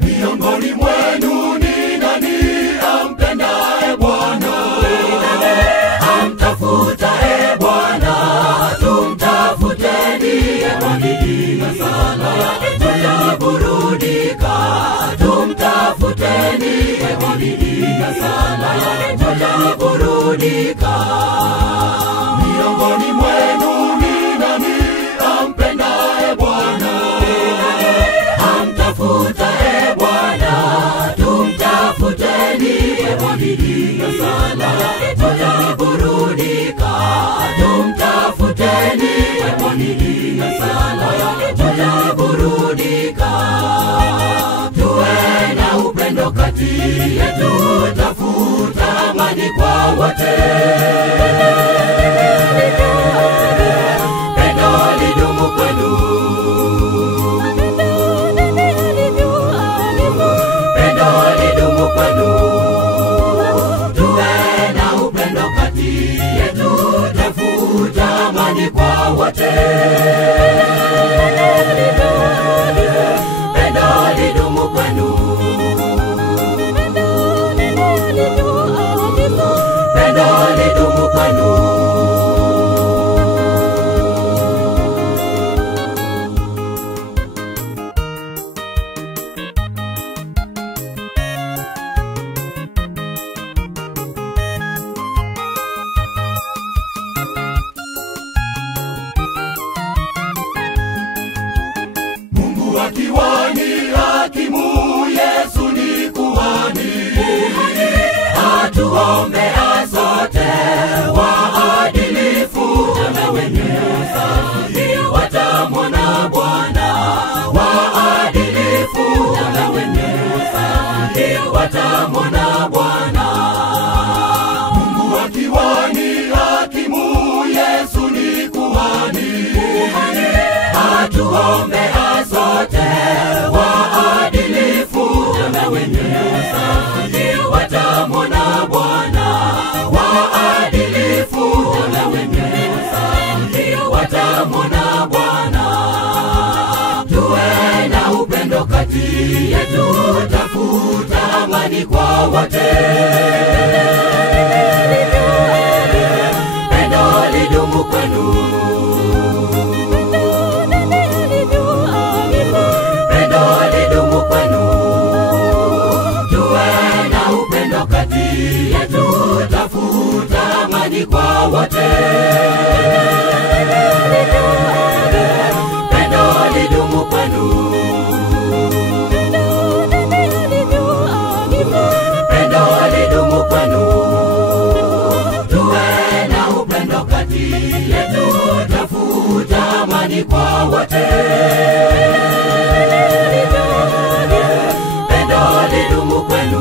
Miongoni mwenu ni nani ampendaye Bwana? Amtafutaye Bwana, tumtafuteni kwa bidii na sala, tutaburudika. Tumtafuteni kwa bidii na sala, tutaburudika. Miongoni mwenu ni nani ampendaye Bwana? Amtafutaye Bwana, tumtafuteni kwa bidii na sala, tutaburudika. Tumtafuteni kwa bidii na sala, tutaburudika. Tuwe na upendo kati yetu, tafuta amani kwa wote. Pendo lidumu kwenu. Pendo lidumu kwenu. Tuwe na upendo kati yetu, tafuta amani kwa wote. Pendo lidumu kwenu. Pendo lidumu kwenu. Mungu akiwa ni hakimu, Yesu ni kuhani. Atuombea sote waadilifu na wenye usafi, watamwona Bwana. Waadilifu na wenye usafi, watamwona Bwana. Mungu akiwa ni hakimu, Yesu ni kuhani. Atuombea sote waadilifu na wenye usafi, watamwona Bwana. Waadilifu na wenye usafi, watamwona Bwana. Tuwe na upendo kati yetu, tafuta amani kwa wote. Pendo lidumu kwenu. Pendo lidumu kwenu. Tuwe na upendo kati yetu, tafuta amani kwa wote. Pendo lidumu kwenu. Pendo lidumu kwenu. Tuwe na upendo kati yetu, tafuta amani kwa wote. Pendo lidumu kwenu.